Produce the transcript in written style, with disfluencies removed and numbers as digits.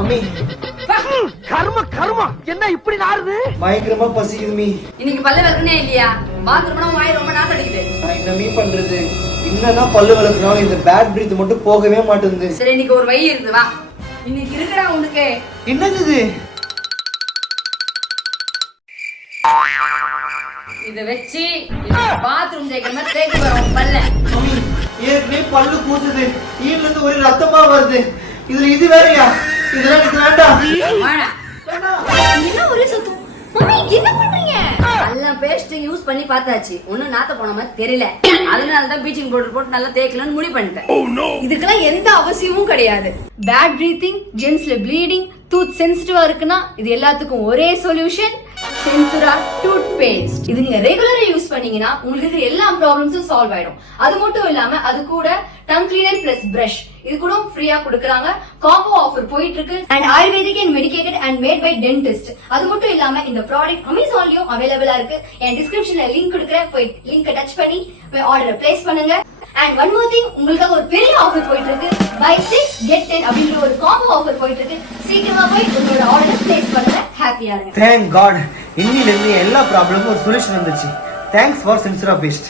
Mummy கர்ம என்ன இப்படி நாறுது? பயங்கரமா பசிக்குது மீ. இன்னைக்கு பல்ல விளக்குனே இல்லையா? பாத்ரூம்னா வாய் ரொம்ப நாள் அடிக்குது. நான் என்ன மீ பண்றது? என்னதான் பல்லு விளக்குனாலும் இந்த பேட் பிரீத் மட்டும் போகவே மாட்டேங்குது. சரி இன்னைக்கு ஒரு வழி இருக்கு வா. இன்னைக்கு இருக்குடா உனக்கு. என்னது இது? இத வச்சு பாத்ரூம் தேய்க்கிற மாதிரி தேய்க்க வரும் பல்ல. மம்மி ஏற்கனவே பல்லு கூசுது, ஈல இருந்து ஒரு ரத்தமா வருது, இதுல இது வேறயா? இதெல்லாம் எனக்கு வேண்டாம். வாடா. என்ன ஒரே சத்தம்? மம்மி என்ன பண்றீங்க? எல்லாம் பேஸ்ட் யூஸ் பண்ணி பார்த்தாச்சு, ஒன்னும் நாத்த போன மாதிரி தெரியல. அதனாலதான் பீச்சிங் பவுடர் போட்டு நல்லா தேய்க்கலாம்னு முடிவு பண்ணிட்டேன். இதுக்கெல்லாம் எந்த அவசியமும் கிடையாது. பேட் பிரீத்திங், ஜெம்ஸ்ல ப்ளீடிங், டூத் சென்சிட்டிவா இருக்குன்னா இது எல்லாத்துக்கும் ஒரே சொல்யூஷன், சென்சுரா டூத் பேஸ்ட். இது நீங்க ரெகுலரா யூஸ் பண்ணீங்கன்னா உங்களுக்கு எல்லா ப்ராப்ளம்ஸும் சால்வ் ஆயிடும். அது மட்டும் இல்லாம அது கூட டங் கிளீனர் பிளஸ் பிரஷ் இது கூட ஃப்ரீயா கொடுக்கறாங்க. காம்போ ஆஃபர் போயிட்டு இருக்கு. And ayurvedic and medicated and made by dentist. அது மட்டும் இல்லாம இந்த ப்ராடக்ட் அமேசான்லயும் அவைலபிளா இருக்கு. என் டிஸ்கிரிப்ஷன்ல லிங்க் கொடுக்குறேன், போய் லிங்கை டச் பண்ணி போய் ஆர்டரை பிளேஸ் பண்ணுங்க. அண்ட் ஒன் மோர் திங், உங்களுக்காக ஒரு பெரிய ஆஃபர் போயிட்டு இருக்கு. பை 6 get 10 அப்படிங்கிற ஒரு காம்போ ஆஃபர் போயிட்டு இருக்கு. சீக்கிரமா போய் உங்களோட ஆர்டரை பிளேஸ் பண்ணுங்க. ஹாப்பியா இருங்க. தேங்க் காட், இன்னில இருந்து எல்லா ப்ராப்ளமும் ஒரு சொல்யூஷன் வந்துச்சு. Thanks for Sensura paste.